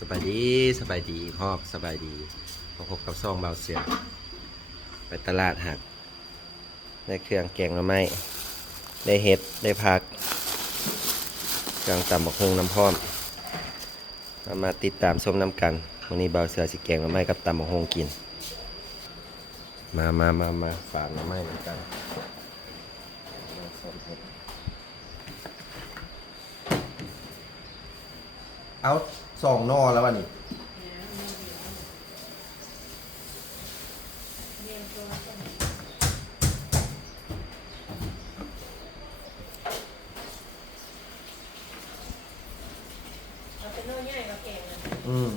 สบายดีสบายดีฮอกสบายดีมาพบกับซ่องเบาเสือไปตลาดหักได้เครื่องแกงหน่อไม้ได้เห็ดได้ผักเครื่องตำบักหุ่งน้ำพร้อมมาติดตามชมน้ำกันวันนี้เบาเสือสิแกงหน่อไม้กับตำบักหุ่งกินมาฝากหน่อไม้เหมือนกันเอาสองนอแล้ววะนี่เอาเป็นโน่ใหญ่กับแกงนะ อืม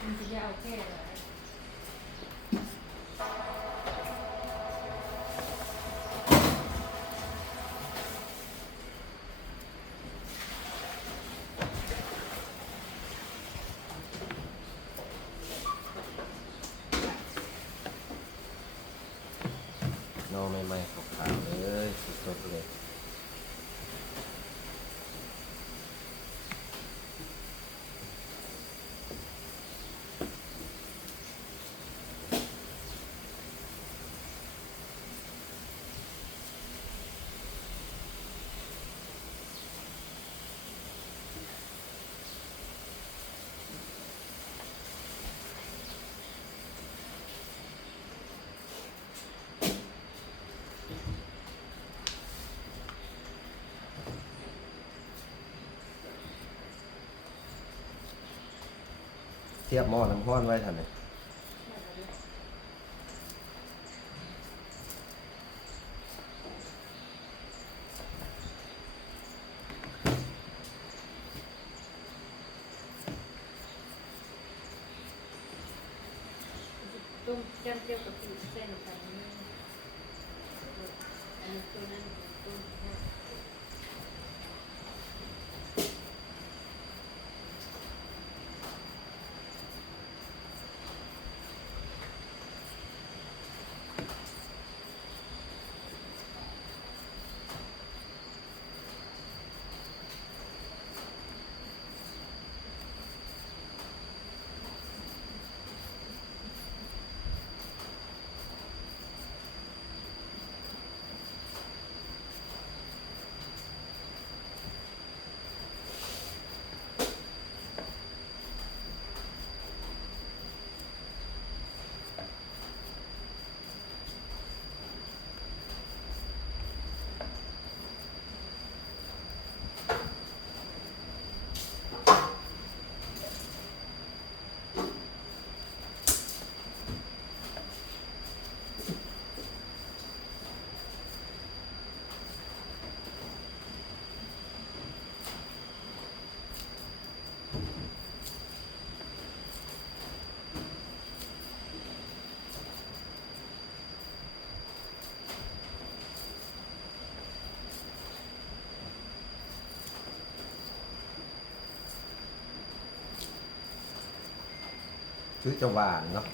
มันจะเอาแค่ไหนนอใหม่ๆขาวๆเลยสดๆเลยเทียบหม้อน้ำร้อนไว้ทันเลยต้มจำเจียวกับผิวเส้นกันนี่อันนี้ตัวนั้นต้มคือจะหวานเนาะ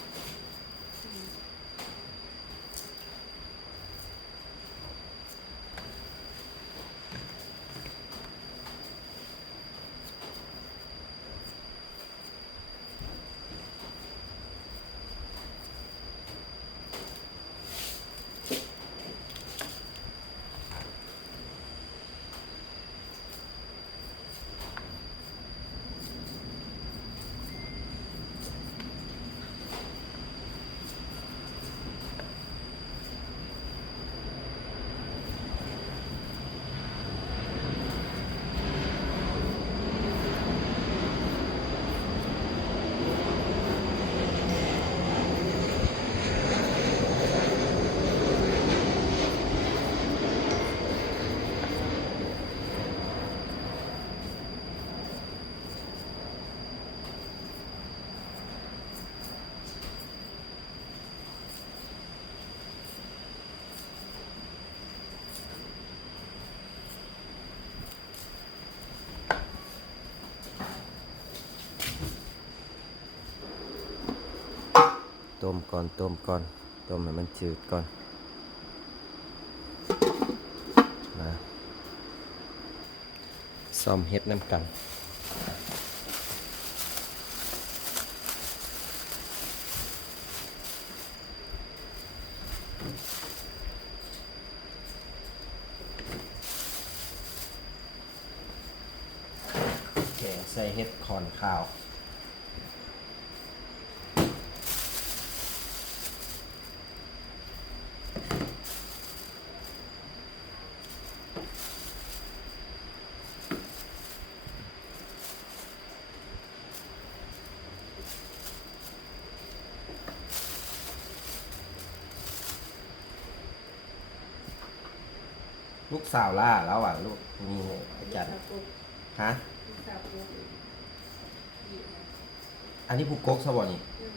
ต้มก่อนต้มให้มันจืดก่อนนะ ซ่อมเฮ็ดน้ำกันแกงใส่เฮ็ดคอนข้าวลูกสาวล่าแล้วอ่ะลูกนี่อาจารย์ สาวปุ๊บ ฮะ สาวปุ๊บอีกนะ อันนี้ผู้กกสวอนี่ อืม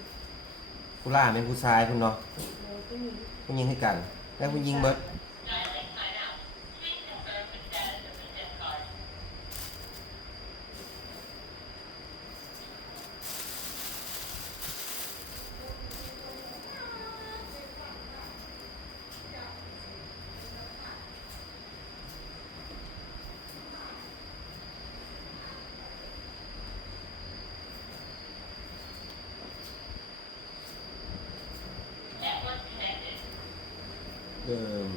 ผู้ล่าเป็นผู้ชายคุณเนาะ เราก็มี ผู้ยิงให้กัน แล้วผู้ยิงเบิดเดิม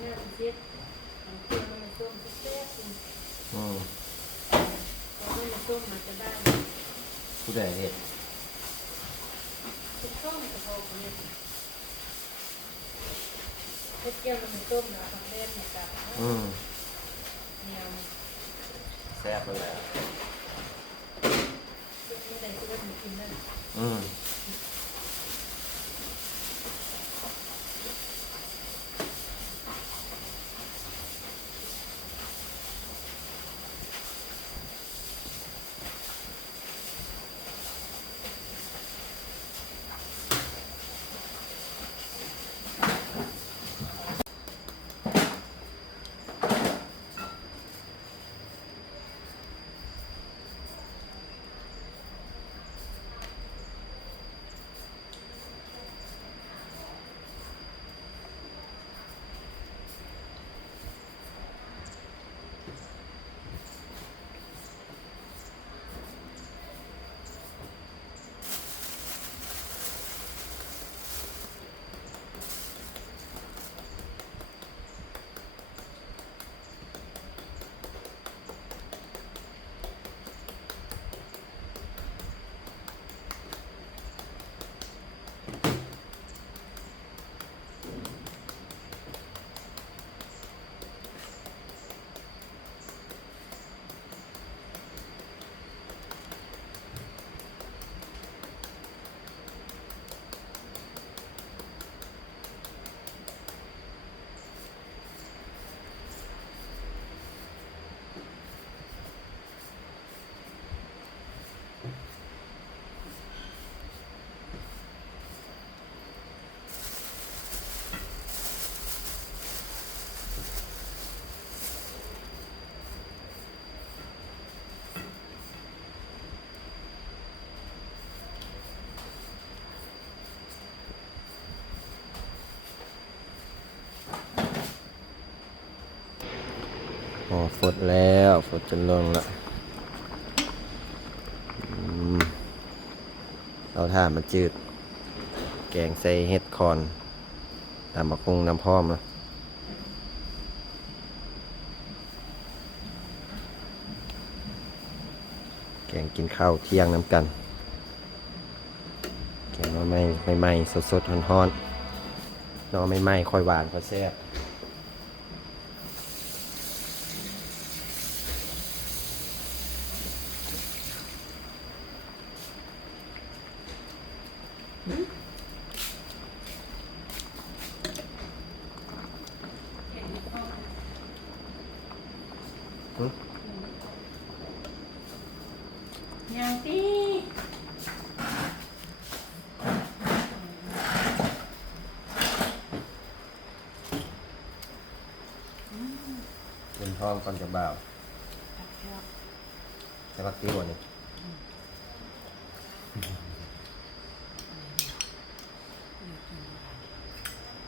หน้าเจ็ดของเครื่องมันส้มแซ่บๆจริง อืม เราไม่ได้ส้มมาจะได้ ผู้ใดเฮ็ด ทุกส้มกระเพาะเนี่ยเฮ็ดเกี่ยวมันส้มนะผักเล่นเนี่ยกับ อืม แนว แซ่บเลยแหละ ไม่ได้ซื้อมากินนั่น อืมอ๋อฝดแล้วฝดจนลงละเราถ่านมันจืด แกงใส่เห็ดคอนตามมะกงน้ำพร้อมนะแกงกินข้าวเที่ยงน้ำกัน แกงน้อไม่ไหม้สดๆร้อนๆน้อไม่ไหม้ค่อยหวานค่อยแซ่บ หึ ยังตี เงินทองก่อนจะบ่าวจะพักกี่วันนี่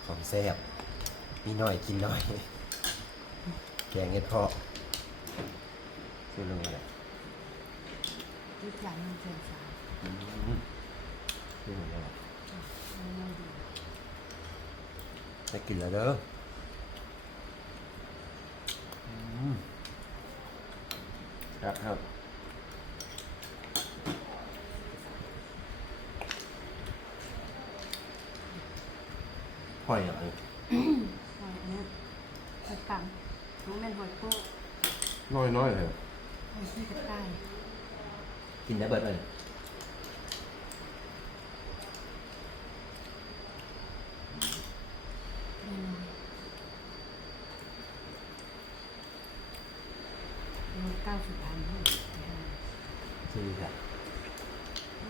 ของแซ่บมีหน่อยกินหน่อย แกงเห็ดเพาะชื่อเรื่องอะไร ทุกอย่างมันเกินสาม ชื่อเรื่องอะไร ไม่ดี ได้กินแล้วเด้อครับครับหอยอะไร หอยอันนี้หอยปังน้องแม่นหอยโป๊ะ น้อยเลย หอยที่กระต่าย กินได้เบิดเลย 90,000นี่ ชื่อค่ะ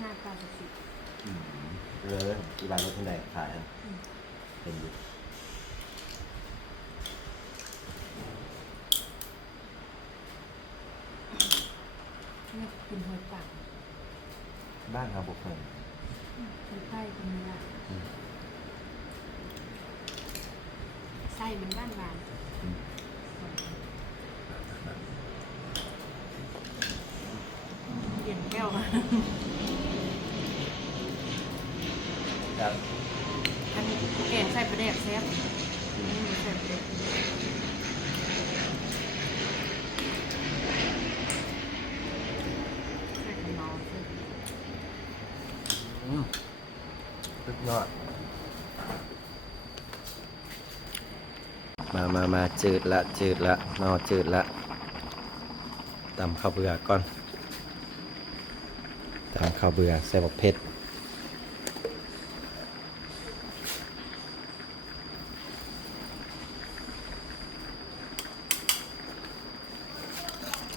หน้า90เลยที่บ้านรถที่ไหนขายฮะเป็นอยู่ นี่กินหอยปัง บ้านเราบุกเบิก หอยไส้เป็นเนื้อไส้มันบ้านหวานเย็นแก้วมา ครับ อันนี้แกงใส่ปลาแดกแซ่บอันนี้ใส่ปลาแดกใส่ขนมใส่ สุดยอดมาจืดละนอจืดละตำข้าวเบื่อก่อนตำข้าวเบื่อใส่บักเผ็ด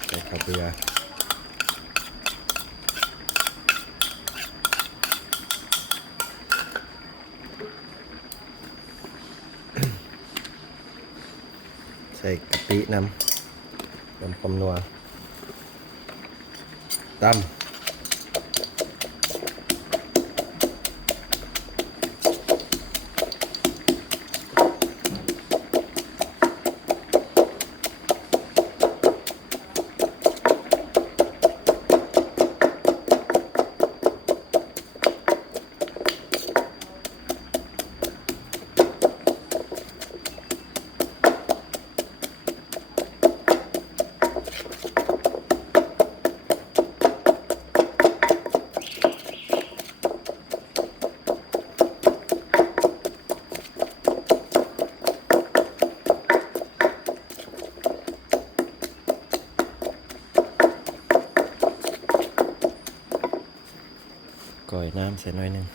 ใส่ข้าวเบื่อใส่กะปิน้ำความนัวตำก่อยน้ำเสียหน่อยหนึง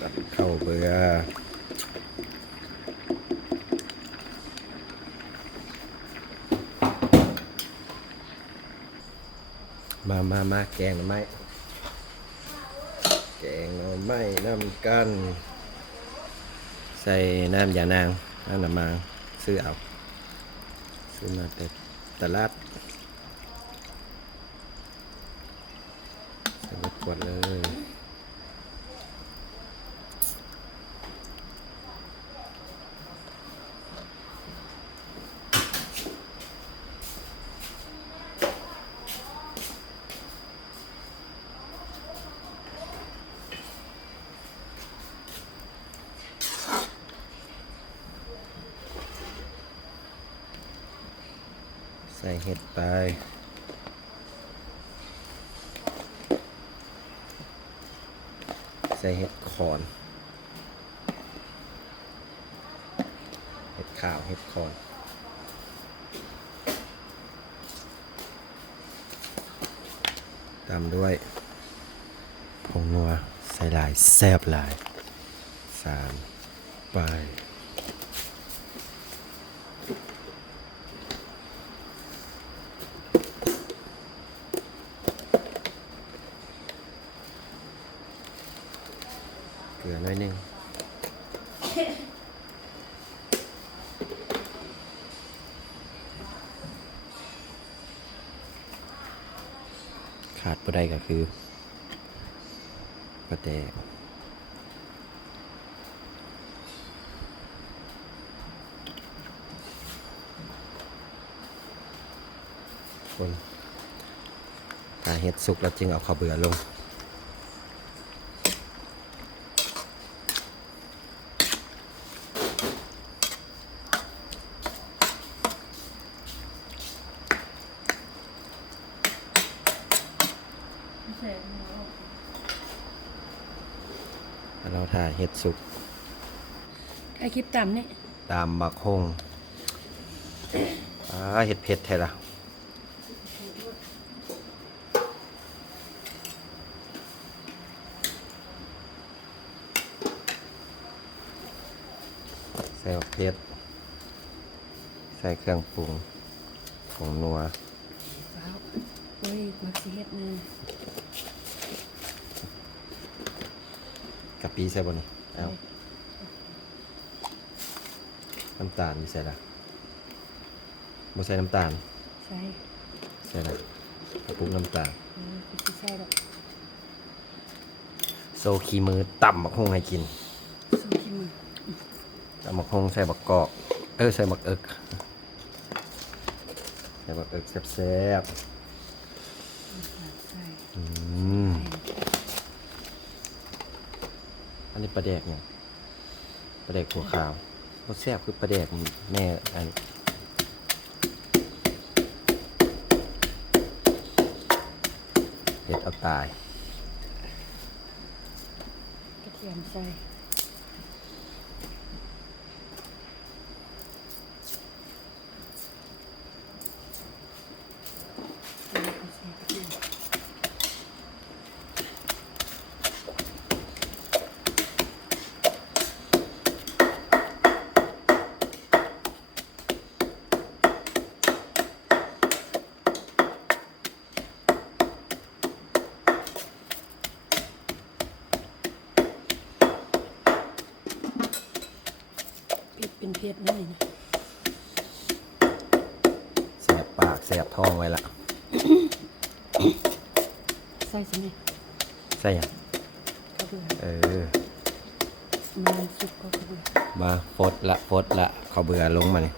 ตัดเข้าเบื่อมาแกงหน่อไม้แกงหน่อไม้น้ำกันใส่น้ำยานางน้ำมางซื้อเอาซื้อมาแต่ตลาดใส่ขวดเลยใส่เห็ดไปใส่เห็ดขอนเห็ดขาวเห็ดขอนต ตามด้วยผงนัวใส่หลายแซ่บหลาย3ไปเกลือหน่อยหนึงขาดบ่ได้ก็คือปลาแดกคนถ้าเฮ็ดสุกแล้วจึงเอาข้าวเบื่อลงเราถ่ายเฮ็ดสุก ไอคลิปต่ำนี่ ตามบักฮงเห็ดเผ็ดแท้ละใส่บักเผ็ดใส่เครื่องปรุงผงนัว ว้าวโอ้ยมักสิเฮ็ดนะ กะปิใส่บ่นี่เอาน้ำตาลนี่ใส่ละบ่ใส่น้ำตาล ใช่ ใส่ละกระปุกน้ำตาล คือสิใช่ดอก โซคีมือต่ำบักฮงให้กิน สู้ขี้มือ ตำบักฮงใส่บักกอกใส่บักเอิกใส่บักเอิกแซ่บ ใช่ ๆอันนี้ปลาแดกเนี่ยปลาแดกหัวขาวรสแซ่บคือปลาแดกแม่อันเห็ดเอาตาย กระเทียมใส่แล้วก็ใส่กระเทียม เป็นเพชรนั่นเองนะ แสบปากแสบท้องไว้ละ ใส่ใช่ไหม ใช่ยัง กระเบื้อง มันสุกก็กระเบื้อง มาฟดละเขาเบื่อลงมาเนี่ย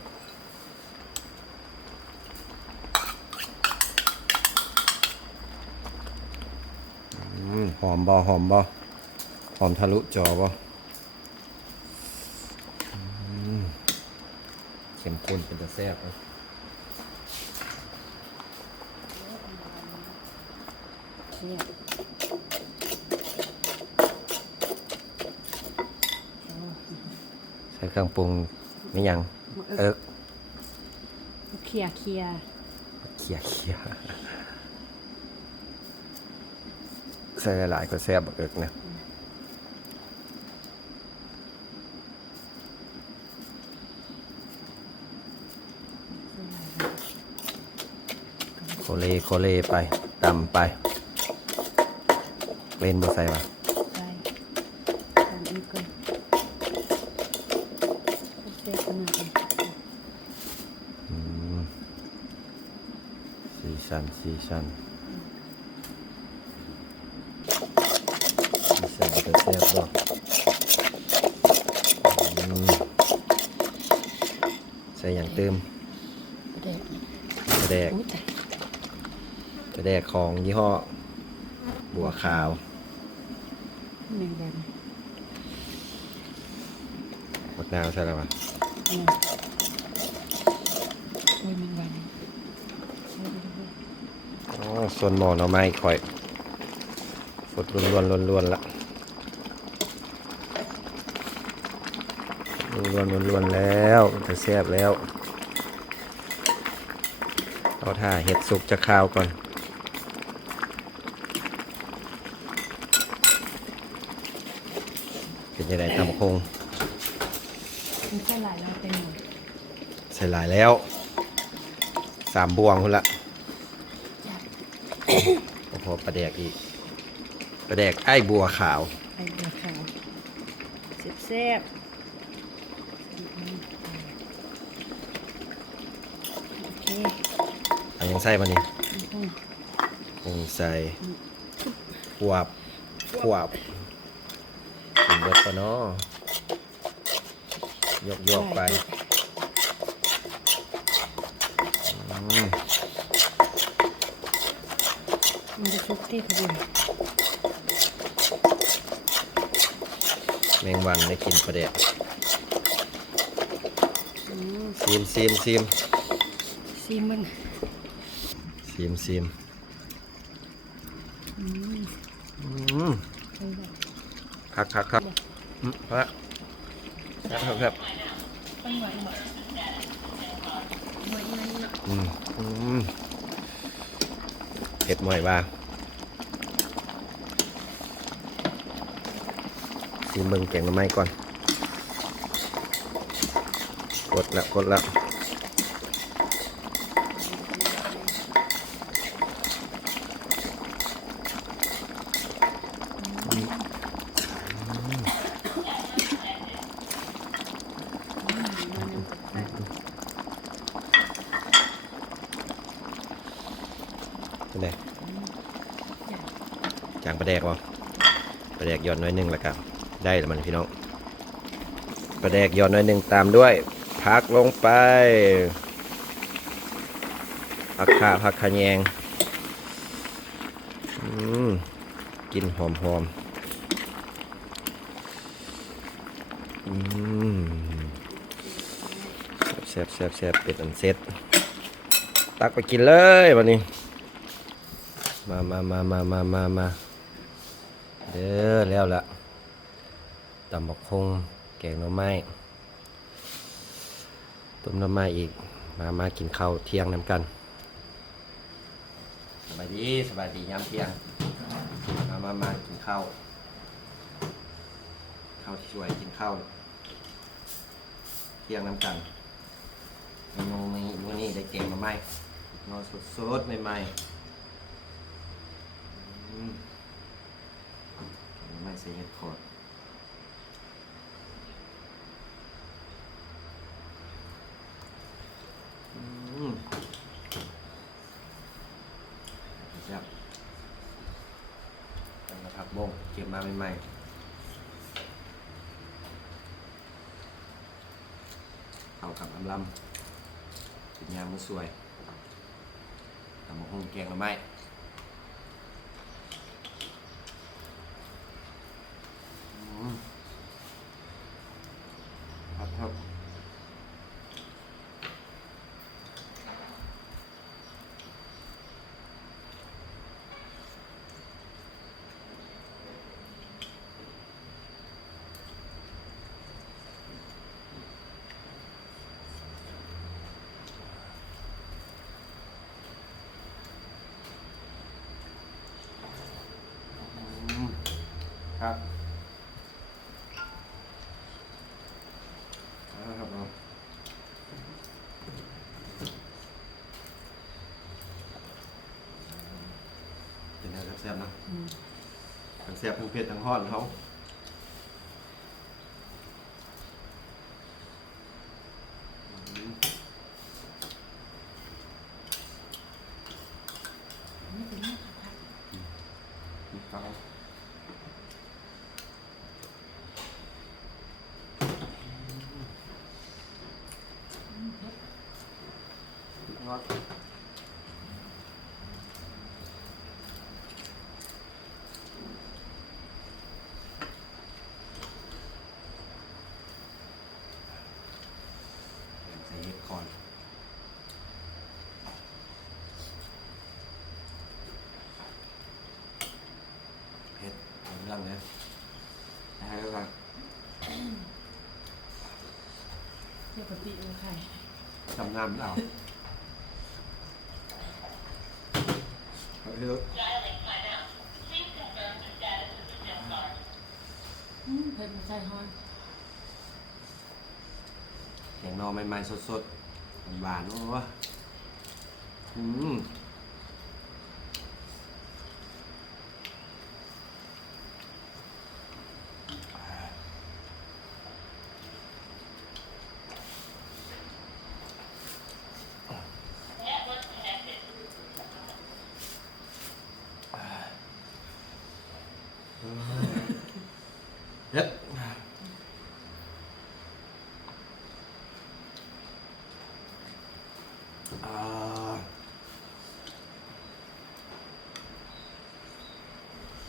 หอมบ่หอมทะลุจอบ่เข้มข้นเป็นตะแซ่บนะ เนี่ย ใส่เครื่องปรุงไม่ยังเอิก เคลียร์ เขี่ยใส่หลายๆก็แซ่บบักเอิกนะโคเลไปตำไปเล่นบ่ใส่ปะ ใส่ตามอีกก่อนเซ็ตขนาดนี้ สีสันจะแซ่บบ่ใส่อย่างเติม เด็ก กระแดก อุ้ยแต่ กระแดกของยี่ห้อบัวขาว แมงแบบนี้ บักนาวใช่แล้วปะ เนี่ยโอ้ยแมงแบบนี้ใส่ไปเลย อ๋อส่วนหมอหน่อไม้ค่อยฟดล้วนละล้วนแล้วจะแซ่บแล้วเอาท่าเห็ดสุกจะข้าวก่อน เป็นยังไงตำบักฮง มันใส่หลายแล้วเป็นหมด ใส่หลายแล้ว3 บวงคนละ จับ โอ้โหปลาแดกอีกปลาแดกไอ้บัวขาว ไอ้เดียวขาวแซ่บโอเค เอายังใส่มานี่ อืม คงใส่ขวบกินเบิดปะเนาะยกไปอืม มันจะชุบที่ขบุน แมงวันได้กินปลาแดก อืม ซีม ซีมึง ซีม อืม อืม เอาแบบ คักพระครับ ต้องหวานหน่อยหน่อยนั่นเนาะ เผ็ดหน่อยว่าซีมเบิ่งแกงหน่อไม้ก่อนกดแล้ว เป็นไงจางปลาแดกบ่ปลาแดกย้อนน้อยหนึงแล้วกันได้แล้วมันพี่น้องปลาแดกย้อนน้อยหนึงตามด้วยผักลงไปผักข่าผักขะแยงกินหอมแซ่บเป็ดอันเซ็ตตักไปกินเลยวันนี้มาเด้อแล้วละตำบักฮงแกงหน่อไม้ต้มหน่อไม้อีกมากินข้าวเที่ยงน้ำกันสบายดียามเที่ยงมากินข้าวที่ช่วยกินข้าวเที่ยงน้ำกันเมนูนี้ได้แกงหน่อไม้นอนสดใหม่ไม่ใส่เห็ดขอดครับตั้งแต่ผักบ้งเก็บมาใหม่ๆเข้ากับลำกินยามมื้อสวยตำบักหุ่งแกงหน่อไม้ครับครับเป็นไงแซ่บๆนะทั้งแซ่บทั้งเผ็ดทั้งฮ้อนเขางอดใส่เห็ดคอนเผ็ดเรื่องเลยนะครับ เดี๋ยวปกติเอาไข่ จำนำเราเฮ้ย เผ็ดมาใส่ฮอน แกงหนอใหม่ๆสดๆหวานๆวะเฮ็ด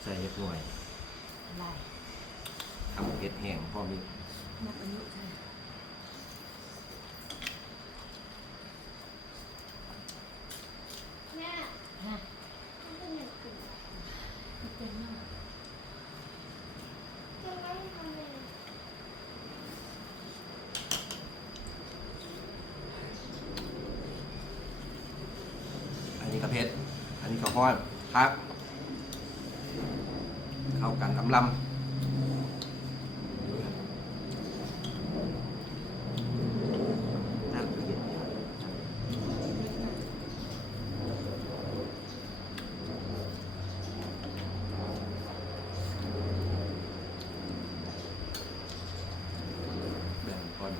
ใส่เห็ดหน่วย ไล่ ทำเห็ดแห้งพอมี นักอายุใช่ฮะเป็นมาก อันนี้กระเพชรอันนี้กระห้อนพัก เข้ากันกำลำน่าเกลียดแบ่งคน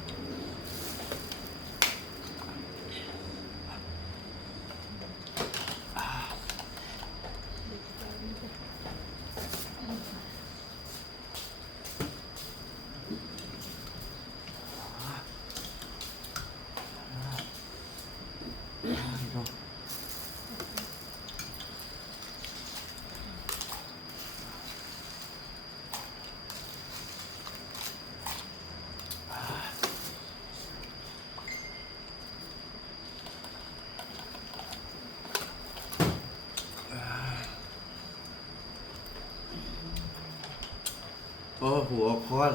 โอ้หัวคอน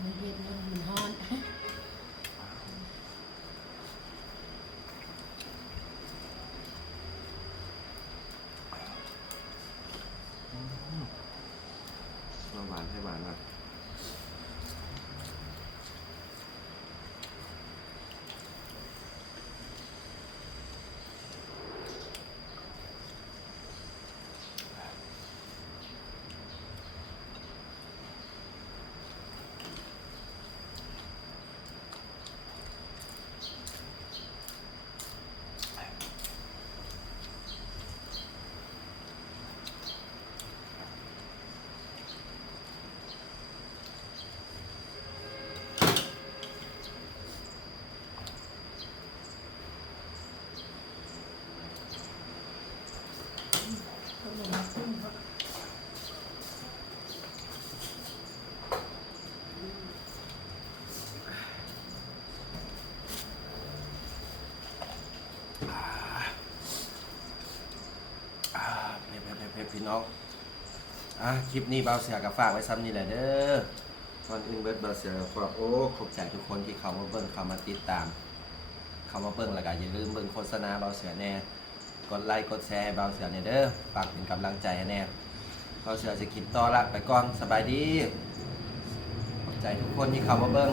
มันเย็นแล้วมันฮอน หวานให้หวานมากเพชรพี่น้องคลิปนี้เบาเสียกับฝากไว้ซ้ำนี่แหละเด้อก่อนอื่นเบิร์ดเบาเสียกับฝากขอบใจทุกคนที่เข้ามาเบิ่งเข้ามาติดตามเข้ามาเบิ่งแล้วก็อย่าลืมเบิ่งโฆษณาเบาเสียแน่กดไลค์กดแชร์ให้เบาเสียเนี่ยเด้อฝากเป็นกำลังใจให้แน่เบาเสียจะกินต่อละไปก่อนสบายดีขอบใจทุกคนที่เข้ามาเบิ่ง